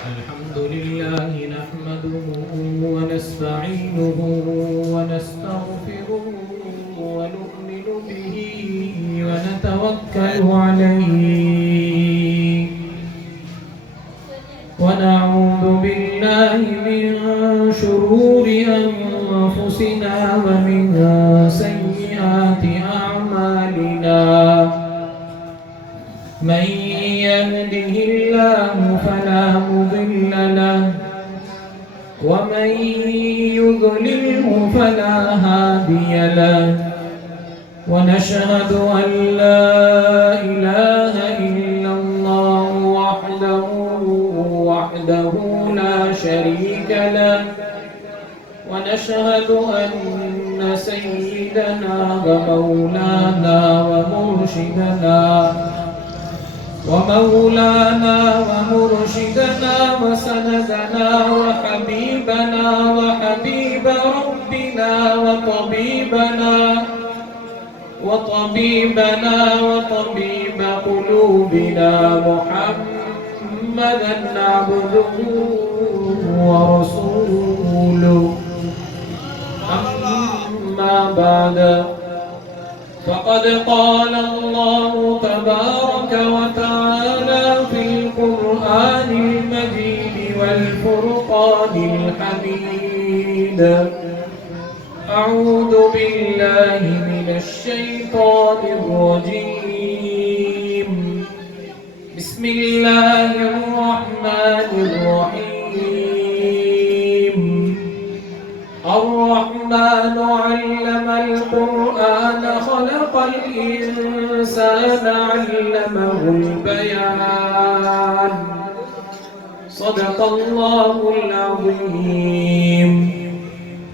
الحمد لله نحمده ونستعينه ونستغفره ونؤمن به ونتوكل عليه ونعوذ بالله من شرور أنفسنا ومن سيئات أعمالنا من يهده الله فلا مضل له ومن يضلله فلا هادي له ونشهد أن لا إله إلا الله وحده لا شريك له ونشهد أن سيدنا ومولانا ومرشدنا وسندنا وحبيبنا وحبيب ربنا وطبيب قلوبنا محمدا عبده ورسوله أما بعد فقد قال الله تبارك وتعالى في القرآن المجيد والفرقان الحميد أعوذ بالله من الشيطان الرجيم بسم الله الرحمن الرحيم الرحمن علم القرآن خلق الإنسان علمه البيان صدق الله العظيم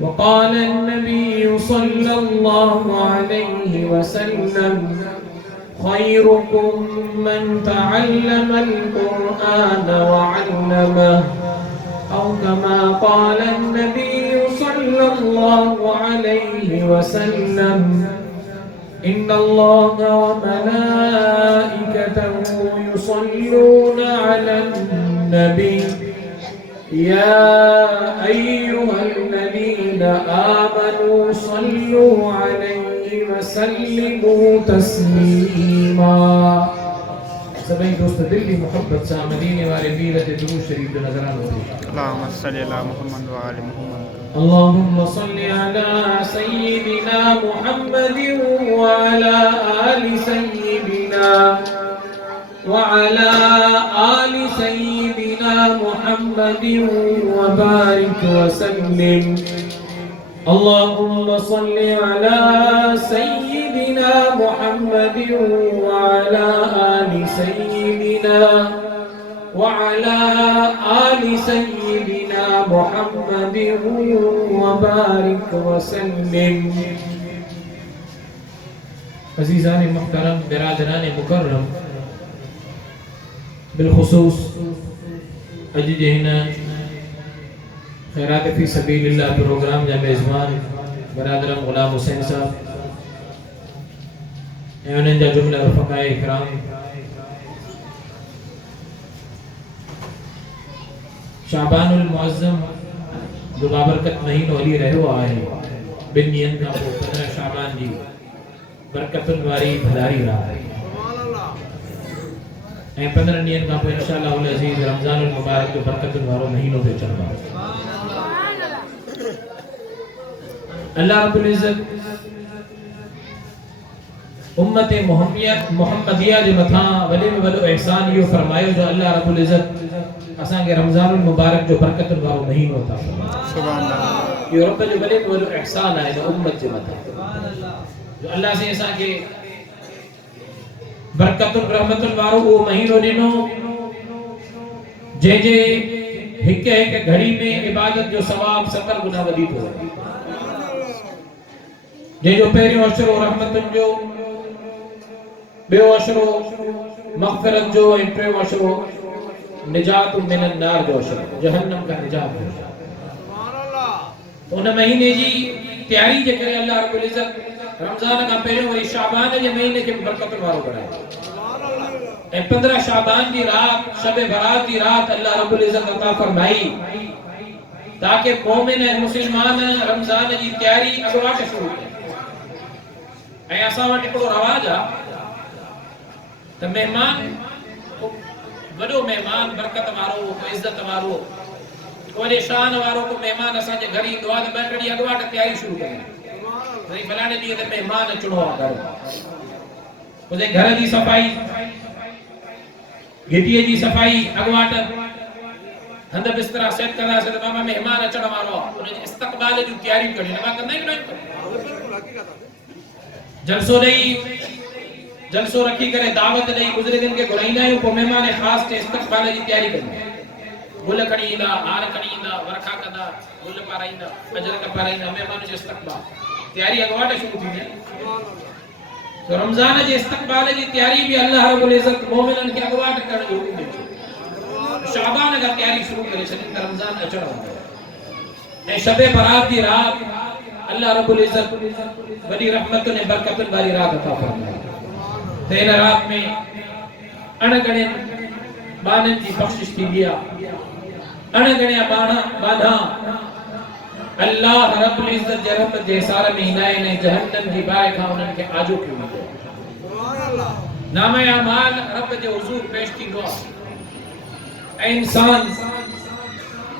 وقال النبي صلى الله عليه وسلم خيركم من تعلم القرآن وعلمه أو كما قال النبي صلى الله عليه وسلم إن الله وملائكته يصلون على النبي يا أيها الذين آمنوا صلوا عليه وسلموا تسليما سبھی دوست دلی محبت سے مدینے والے میلاد درود شریف جو نظران ہوتے ہیں اللهم صل على محمد وآل محمد اللهم صل على سيدنا محمد وعلى آل سيدنا محمد وبارك وسلم اللهم صل على سيدنا محمد وعلى آل سيدنا محمد وبارك وسلم عزیزان محترم برادران مکرم بالخصوص اج جہنا خیرات فی سبیل اللہ پروگرام جا میزبان برادرم غلام حسین صاحب انہوں جا جملہ رفقاء اکرام شعبان المعظم جو بابرکت مہینہ علی رہو آئے بن نیند کا 15 شعبان جی برکت الواری بھلاری رہا ہے 15 نیند کا انشاءاللہ العزیز رمضان المبارک جو برکت الوارو مہینوں پہ چل رہا ہے اللہ رب العزت امت محمدیہ جو متھاں ولی میں وڈو احسان یہ فرمائے جو اللہ رب العزت اساں کے رمضان المبارک جو برکت الوارو مہینہ ہوتا سبحان اللہ یہ رب جو ولی میں وڈو احسان ہے جو امت جو متھاں جو اللہ سے اساں کے برکت الرحمت الوارو وہ مہینوں ڈنو جے ہک گھڑی میں عبادت جو ثواب 70 گنا وڌيڪ ہو جے جو پہریوں اشرو رحمت جو بیو اشرو مغفرت جو ٹريو اشرو نجات من النار جو اشرو جہنم کا نجات ہو ان مہینے جی تیاری جے کرے اللہ رب العزت رمضان کا پہریوں وری شعبان جے مہینے کے برکت وارو بنائے 15 شعبان دی رات شب برات دی رات اللہ رب العزت عطا فرمائی تاکہ مومن مسلمان رمضان جی تیاری اگواٹ شروع کرے ایسا وٹ ہکڑو رواج آ تو مہمان وڈو مہمان برکت وارو عزت وارو وڈے شان وارو کو مہمان اساں جے گھر دعا دے بیٹھڑی اگواٹ تیاری شروع کرے نہیں فلانے ڈی تے مہمان اچھڑو آ گھر اودے گھر دی صفائی گھٹیے جی صفائی اگواٹ ہند بستر سیٹ کرا سے بابا مہمان اچھڑ وارو ان جے استقبال دی تیاری کرنی نہ کندا کہ جلسو نہیں جلسو رکھی کرے دعوت نہیں گزرے دن کے گرائینا ہے کو مہمان خاص کے استقبال دی تیاری کرنی گل کھڑی دا ہار کھڑی دا ورکھا کدا گل پارائیدا اجر کا پارائیدا مہمان جو استقبال تیاری اگواٹ شروع تھی ہے تو رمضان جے استقبال دی تیاری بھی اللہ رب العزت مومنن کے اگواٹ کرنے جو حکم دے شعبان کا تیاری شروع کرے سن رمضان اچڑ ہوندا اے شب برات دی رات اللہ رب العزت بڑی رحمت نے برکت والی رات عطا فرمائی تین رات میں انگنے بانن کی بخشش کی گیا انگنے بانا اللہ رب العزت جے رحمت جے سارے مہینے نے جہنم کی بائے کھا انہن کے آجو کی ہوئی نام اعمال رب جے حضور پیش کی دعا اے انسان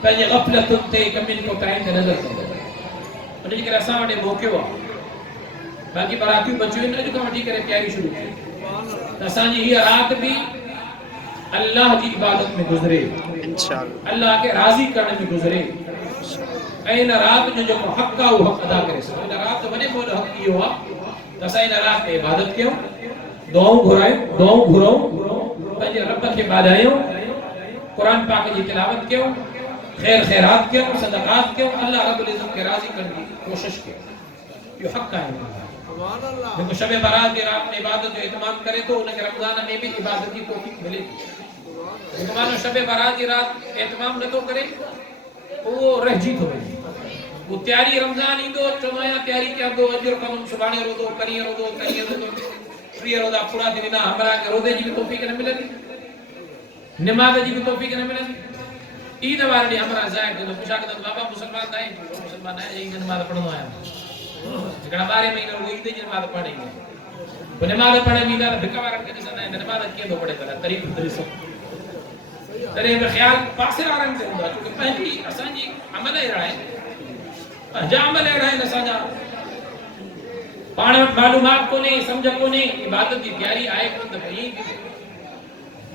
پہلے غفلت تے کمن کو ٹائم تے نظر کرے انہیں جکر اساں وڈے موقع ہوا باقی براتیوں بچوں نے جو کم ٹھیک کرے تیاری شروع کی اساں جی یہ رات بھی اللہ کی عبادت میں گزرے انشاءاللہ اللہ کے راضی کرنے میں گزرے این رات جو حق کا وہ حق ادا کرے سو این رات بنے بول حق کی ہوا تسا این رات میں عبادت کیوں دعاؤں گھراؤں پہلے رب کے بادائیوں قرآن پاک کی تلاوت کیوں خیر خیرات کیوں صدقات کیوں اللہ رب العزت کے راضی کرنے کی کوشش کیوں یہ حق کا ہے دیکھو شب برات کی رات میں عبادت جو اہتمام کرے تو انہیں رمضان میں بھی عبادت کی توفیق ملے گی تمہارا شب برات کی رات اہتمام نہ تو کرے وہ رہ جیت ہوئے وہ تیاری رمضان ہی دو چمایا تیاری کیا دو اجر کم سبانے رو دو کریے رو دو کریے رو دو فری رو دا پورا دینا ہمارا کے رودے جی بھی توفیق نہ ملے گی نماز جی بھی توفیق نہ ملے گی عید والے ہمارا ظاہر دو پوچھا کہ بابا مسلمان دائیں مسلمان ہے عید نماز پڑھنا ہے جکڑا بارے مہینے وہ عید جی نماز پڑھیں گے وہ نماز پڑھے بھی نہ بھکا وارن کے سنا ہے نماز کیے دو پڑھے کرا طریق طریق ترے خیال پاسے آرام سے ہوندا کیونکہ پہلی اساں جی عمل ہے رہے جا عمل ہے رہے اساں جا پاڑ معلومات کو نہیں سمجھ کو نہیں عبادت کی تیاری آئے کو تو نہیں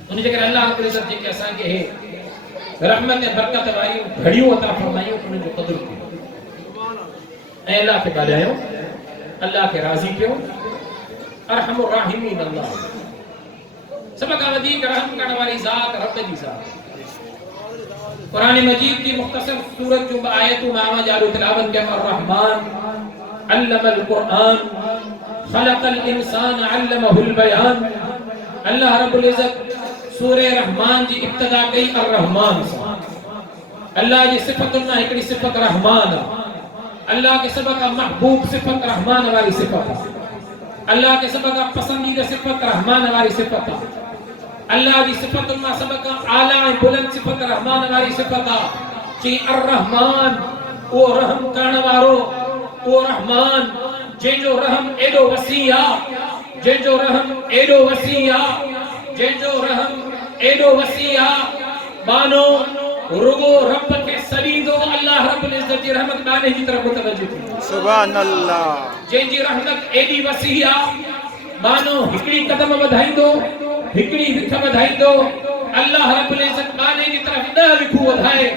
انہیں جگہ اللہ رب العزت جی کے اساں کے ہے رحمت برکت والی گھڑیوں عطا فرمائیوں انہیں جو قدر کی اے اللہ کے بادائیوں اللہ کے راضی کیوں ارحم الراحمین اللہ سبقہ ودیق رحم کرنے والی ذات رب دی ذات قرآن مجید کی مختصر سورت جو آیت ماما جالو تلاوت کے الرحمن علم القرآن خلق الانسان علمہ البیان اللہ رب العزت سورہ رحمان جی ابتدا گئی الرحمن سے اللہ جی صفت اللہ ایکڑی صفت رحمان اللہ کے سبقہ محبوب صفت رحمان والی صفت اللہ کے سبقہ پسندیدہ صفت رحمان والی صفت اللہ دی صفت اللہ سبقہ اعلی بلند صفت رحمان والی صفت چی الرحمن او رحم کرنے وارو او رحمان جن جو رحم ایڈو وسیع جن جو رحم ایڈو وسیع جن جو رحم ایڈو وسیع مانو رگو رب کے سبیدو اللہ رب العزت کی رحمت بانے جی طرف متوجہ تھی سبحان اللہ جن جی رحمت ایڈی وسیع مانو ہکڑی قدم بدھائی دو ہکڑی ہتھ بدھائی دو اللہ رب العزت بانے کی طرف نہ لکھو بدھائے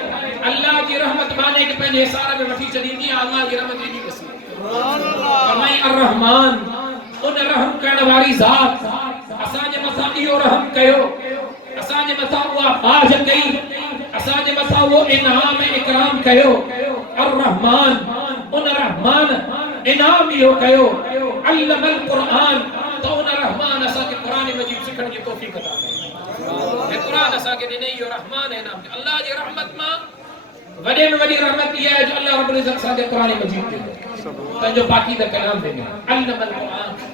اللہ کی رحمت بانے کے پہلے سارا میں مٹھی چلی دیا اللہ کی رحمت ایڈی وسیع فرمائی الرحمن ان رحم کرنے والی ذات اساں جے مسا ایو رحم کیو اساں جے مسا وہ باج کئی اساں جے مسا وہ انعام اکرام کیو الرحمن ان رحمان انعام ایو کیو علم القرآن تو ان رحمان اساں کے قرآن مجید سکھن کی توفیق عطا کرے قرآن اساں کے نہیں یہ رحمان انعام اللہ دی رحمت ماں وڈے میں وڈی رحمت یہ ہے جو اللہ رب العزت اساں کے قرآن مجید دے تو جو باقی دا کلام دے علم القرآن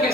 کے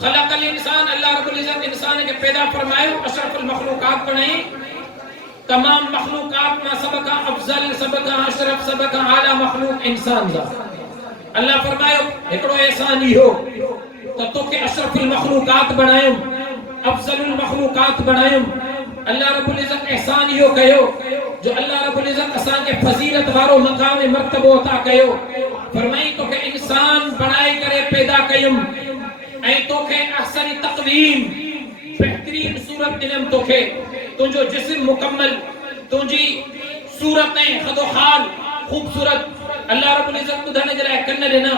خلق الانسان اللہ رب العزت انسان کے پیدا فرمائے اشرف المخلوقات بنائے تمام مخلوقات میں سب کا افضل سب کا اشرف سب کا اعلی مخلوق انسان دا اللہ فرمائے ایکڑو احسان ہی ہو تو کہ اشرف المخلوقات بنائے افضل المخلوقات بنائے اللہ رب العزت احسان ہی ہو کہو جو اللہ رب العزت اساں کے فضیلت وارو مقام مرتبہ عطا کہو فرمائی تو کہ انسان بنائے کرے پیدا کیم اے تو کہ احسن تقویم بہترین صورت دلم تو کہ تجھو جسم مکمل تجھی صورتیں خد و خال خوبصورت اللہ رب العزت کو دھنے جلائے کن لینا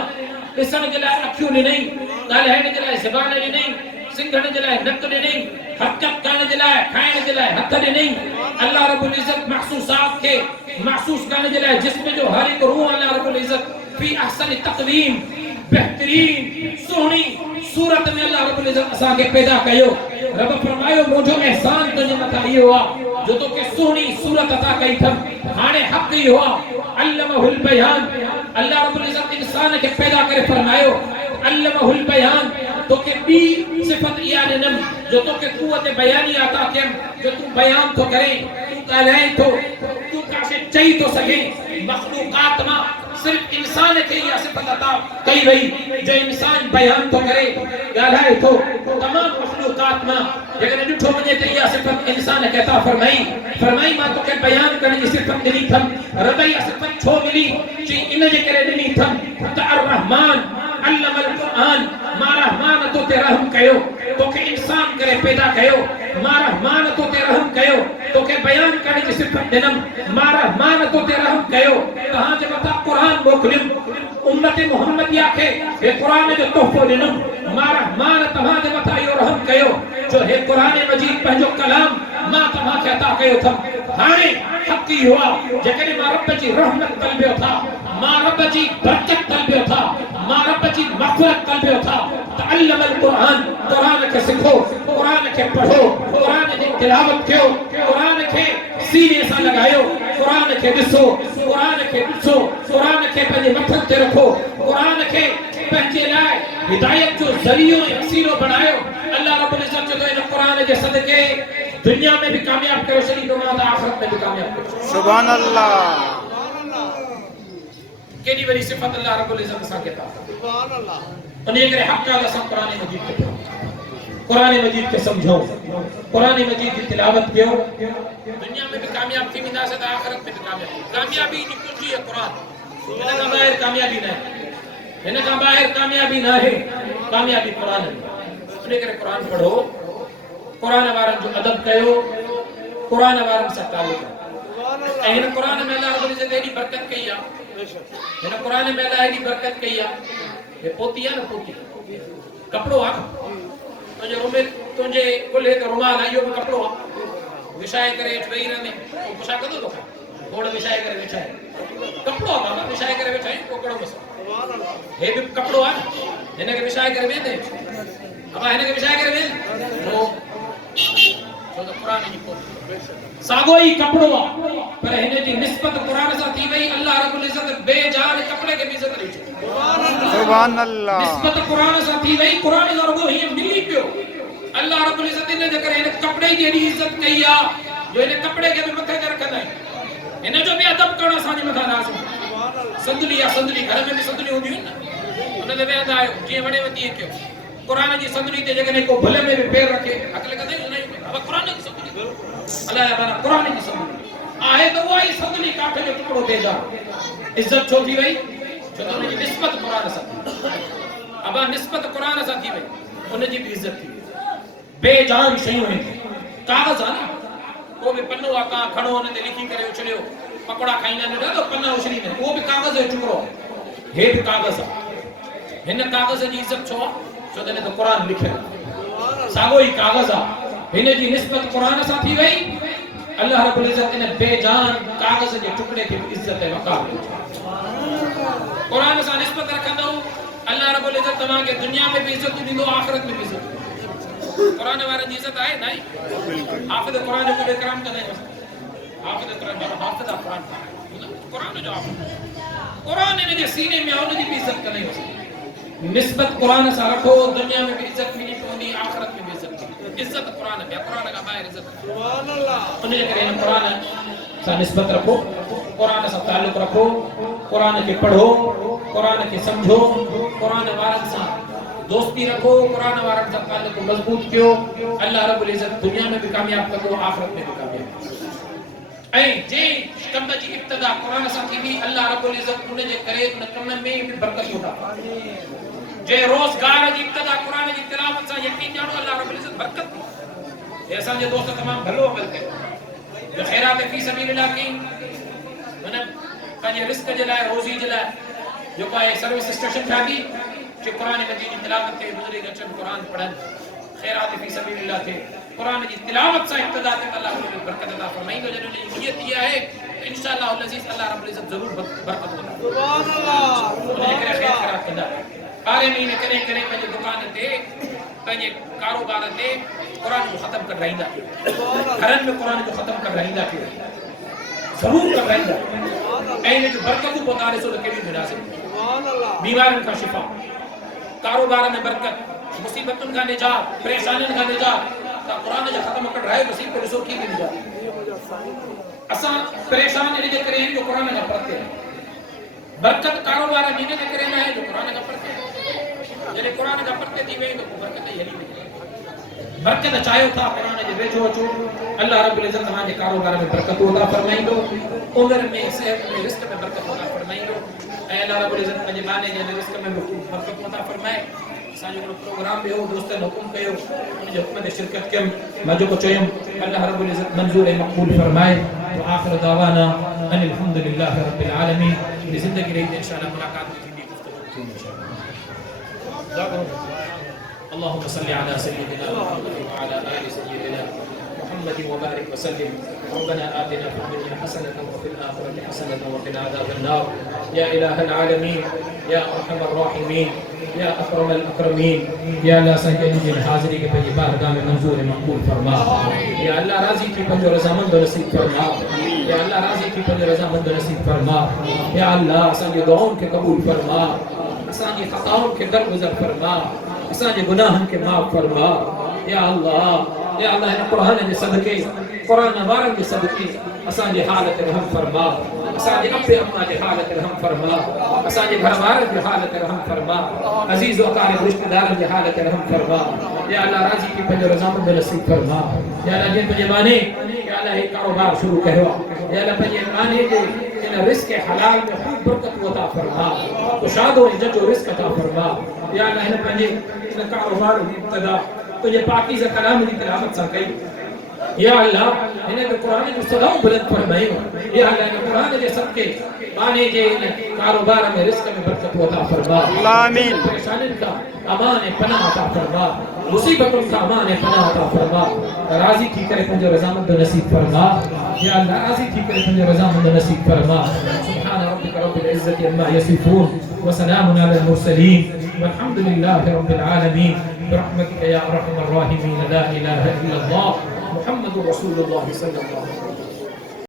لسن جلائے اکھیوں لے نہیں دالہین جلائے زبان لے نہیں سنگھن جلائے نک لے نہیں حرکت کرنے جلائے کھائن جلائے ہتھ لے نہیں اللہ رب العزت محسوسات کے محسوس کرنے جلائے جس میں جو ہر ایک روح اللہ رب العزت فی احسن تقویم بہترین سونی صورت میں اللہ رب العزت اساں کے پیدا کیو رب فرمایو مجھو احسان تجھے متا یہ ہوا جو تو کہ سونی صورت عطا کئی تھم ہانے حق ہی ہوا علمہ البیان اللہ رب العزت انسان کے پیدا کرے فرمایو علمہ البیان تو کہ بھی صفت ایان نم جو تو کہ قوت بیانی عطا کیم جو تو بیان تو کریں تو کہلائیں تو کاسے چاہی تو سکیں مخلوقات ماں صرف انسان کے یہ صفت عطا کئی رہی جو انسان بیان تو کرے گالائے تو تمام مخلوقات میں لیکن ڈٹھو مجھے تو یہ صفت انسان کے عطا فرمائی ماں تو کہ بیان کرنے کی صفت دلی تھم ربی صفت چھو ملی چی انجے کرے دلی تھم تا الرحمن علم القرآن ما رحمان تو تے رحم کہو تو کہ انسان کرے پیدا کہو ما رحمان تو تے رحم کہو تو کہ بیان کرنے کی صفت دنم ما رحمان تو تے رحم کہو کہاں جب تا قرآن موکلم امت محمد یا کے یہ قرآن جو تحفہ دنم ما رحمان تمہاں جب تا یہ رحم کہو جو ہے قرآن مجید پہ جو کلام ما تمہاں کے عطا کہو تھم ہانے حقی ہوا جکنے ما رب جی رحمت قلبے تھا ما رب جی برکت قلبے تھا ما رب جی مغفرت قلبے تھا تعلم القرآن قرآن کے سکھو قرآن کے پڑھو قرآن کے تلاوت کیو قرآن کے سینے سا لگائیو قرآن کے دسو قرآن کے دسو قرآن کے پہلے مطلب تے رکھو قرآن کے پہنچے لائے ہدایت جو ذریعوں اکسیروں بنائیو اللہ رب العزت جو انہیں قرآن کے صدقے دنیا میں بھی کامیاب کرو شریف نماز آخرت میں بھی کامیاب کرو سبحان اللہ کیلی بری صفت اللہ رب العزت سا کہتا سبحان اللہ انہیں کرے حق کا لسا قرآن مجید کے قرآن مجید کے سمجھو قرآن مجید کی تلاوت کیوں دنیا میں بھی کامیاب کی مدازت آخرت میں بھی کامیاب کامیابی نکل ہے قرآن انہیں کا باہر کامیابی نہ ہے انہیں کا باہر کامیابی نہ ہے کامیابی قرآن ہے انہیں کرے قرآن پڑھو قرآن وارن جو ادب کہو قرآن وارن سے تعلق ہے انہیں قرآن میں اللہ رب العزت ایڈی برکت کہیا انہیں قرآن میں اللہ ایڈی برکت کہیا یہ پوتی ہے نا پوتی کپڑو آکھ تجھے رومے تجھے کلے کا رومال آئیو میں کپڑو آکھ وشائے کرے اٹھوئی رہنے وہ پشا کدو دو گھوڑا وشائے کرے وشائے کپڑو آکھ آمد وشائے کرے وشائے کوکڑو مسا ہے بھی کپڑو آکھ انہیں کے وشائے کرے بیندے اب انہیں کے وشائے کرے بیندے وہ تو قرآن ہی پوتی ساگوئی کپڑو پر انہیں جی نسبت قرآن سا تھی وئی اللہ رب العزت بے جان کپڑے کے بھی عزت رہی چھو سبحان اللہ نسبت قرآن سا تھی وئی قرآن ضرورو ہی ملی پیو اللہ رب العزت نے ذکر انہیں کپڑے کی عزت کیا جو انہیں کپڑے کے بھی مکہ کر رکھتا ہے انہیں جو بھی ادب کرنا سانی مکہ نازم سندلی یا سندلی گھر میں بھی سندلی ہوتی ہے نا انہیں لے بیندہ آئے جی بڑے ہوتی ہے کیوں قرآن جی سندلی تے جگہ کو بھلے میں بھی پیر رکھے اکلے کا نہیں اب قرآن کی سندلی اللہ تعالیٰ قرآن کی سندلی آئے تو وہ آئی سندلی کاٹھے جو ٹکڑوں دے جا عزت چھو تھی بھئی جو تو انہیں نسبت قرآن سا تھی اب نسبت قرآن سا تھی بھئی انہیں جی بھی عزت تھی بے جان شہیوں میں تھی کاغذ آنا وہ بھی پنو آکا کھڑو انہیں دے لکھی کرے اچھلے ہو پکڑا کھائینا نہیں رہا تو پنہ اچھلی میں وہ بھی کاغذ ہے چکرو ہے بھی کاغذ ہے انہیں کاغذ جی عزت چھو جو تو انہیں تو قرآن لکھے ساگو ہی کاغذ ہے انہیں جی نسبت قرآن سا تھی بھئی اللہ رب العزت نے بے جان کاغذ کے ٹکڑے کی عزت وقار قرآن سے نسبت رکھندو اللہ رب العزت تمام کے دنیا میں بھی عزت دیندو آخرت میں بھی عزت قرآن وارن جی عزت آئے نہیں حافظ قرآن جو بے کرام کا نہیں حافظ قرآن قرآن جو قرآن نے جو سینے میں آنے کی بھی عزت کا نہیں ہو سکتی نسبت قرآن سے رکھو دنیا میں بھی عزت ملی پونی آخرت میں بھی عزت ملی عزت قرآن ہے قرآن کا باہر عزت سبحان اللہ انہیں کریں قرآن سے نسبت رکھو قرآن سے تعلق رکھو قرآن کے پڑھو قرآن کے سمجھو قرآن وارن سے دوستی رکھو قرآن وارن سے تعلق کو مضبوط کیو اللہ رب العزت دنیا میں بھی کامیاب کرو آخرت میں بھی کامیاب اے جے کم جی ابتدا قرآن سے کی بھی اللہ رب العزت انہیں جے کرے ان کم میں بھی برکت ہوتا جے روزگار جی ابتدا قرآن جی تلاوت سے یقین جانو اللہ رب العزت برکت ایسا جے دوست تمام بھلو عمل کرے جو خیرات فی سبیل اللہ کی انہیں پنجے رزق جلائے روزی جلائے جو پائے سروس اسٹیشن تھا بھی کہ قرآن مجید تلاوت تھے بزرگ اچھن قرآن پڑھن خیرات فی سبیل اللہ تھے قرآن مجید تلاوت سے ابتدا تھے اللہ رب العزت برکت عطا فرمائیں تو جنہوں نے نیت کیا ہے انشاءاللہ العزیز اللہ رب العزت ضرور برکت ہوتا سبحان اللہ انہیں کرے خیر خیرات کرنا آرے مہینے کریں پنجے دکان تے پنجے کاروبار تے قرآن کو ختم کر رہی دا گھرن میں قرآن کو ختم کر رہی دا ضرور کر رہی دا اینے جو برکتوں پتارے سو لکے بھی مناسب بیمارن کا شفا کاروبار میں برکت مصیبتن کا نجات پریشانن کا نجات تا قرآن جو ختم کر رہا ہے مصیبت رسول کی بھی نجات اساں پریشان نہیں جو کریں جو قرآن کا پڑھتے ہیں برکت کاروبار جینے جو کریں ہے جو قرآن کا پڑھتے ہیں یعنی قرآن کا پڑھتے دیوے تو برکت ہے یعنی نہیں برکت چاہیو تھا قرآن جے بیٹھو اچو اللہ رب العزت تمہارے کاروبار میں برکت عطا فرمائیں دو عمر میں صحت میں رزق میں برکت عطا فرمائیں دو اے اللہ رب العزت مجھے مانے جے رزق میں برکت عطا فرمائے سانجو پروگرام بھی ہو دوستن حکم کیو ان جو حکمت شرکت کم مجھو کو چویم اللہ رب العزت منظور مقبول فرمائے تو آخر دعوانا ان الحمدللہ رب العالمین زندگی رہی انشاءاللہ ملاقات میں بھی گفتگو انشاءاللہ اللهم صل على سيدنا محمد وعلى آل سيدنا محمد وبارك وسلم ربنا آتنا في الدنيا حسنة وفي الآخرة حسنة وقنا عذاب النار يا إله العالمين يا أرحم الراحمين يا أكرم الأكرمين يا لا سيدنا جن حاضری کے پنجی بارگاہ میں منظور مقبول فرما یا اللہ راضی کی پنجو رضامند نصیب فرما یا اللہ راضی کی پنجو رضامند نصیب فرما یا اللہ سنجی دعاؤں کے قبول فرما سنجی خطاؤں کے درگزر فرما اساں گناہن کے معاف فرما یا اللہ ان قرآن کے صدقے قرآن وارن کے صدقے اساں دی حالت رحم فرما اساں دی ابے اماں دی حالت رحم فرما اساں دی گھر والن دی حالت رحم فرما عزیز و اقارب رشتہ دارن دی حالت رحم فرما یا اللہ راضی کی پنجو رضامند نصیب فرما یا اللہ جن پنجے مانے یا اللہ ایک کاروبار شروع کرو یا اللہ پنجے مانے دے ان رزق حلال میں خوب برکت عطا فرما کشاد و عزت و رزق عطا فرما یا اللہ ان پنجے ان کاروبار کی ابتدا تجھے پاکیزہ کلام کی تلاوت سے کئی یا اللہ انہیں تو قرآن جو صداؤں بلند فرمائے یا اللہ انہیں قرآن جو صدقے بانے جے کاروبار میں رزق میں برکت عطا فرما آمین پریشانن کا امان پناہ عطا فرما مصیبتوں کا امان پناہ عطا فرما راضی کی کرے پنجو رضامند نصیب فرما یا اللہ راضی کی کرے پنجو رضامند نصیب فرما سبحان ربک رب العزت عما یصفون وسلام علی المرسلین والحمد لله رب العالمين برحمتك يا ارحم الراحمين لا اله الا الله محمد رسول الله صلى الله عليه وسلم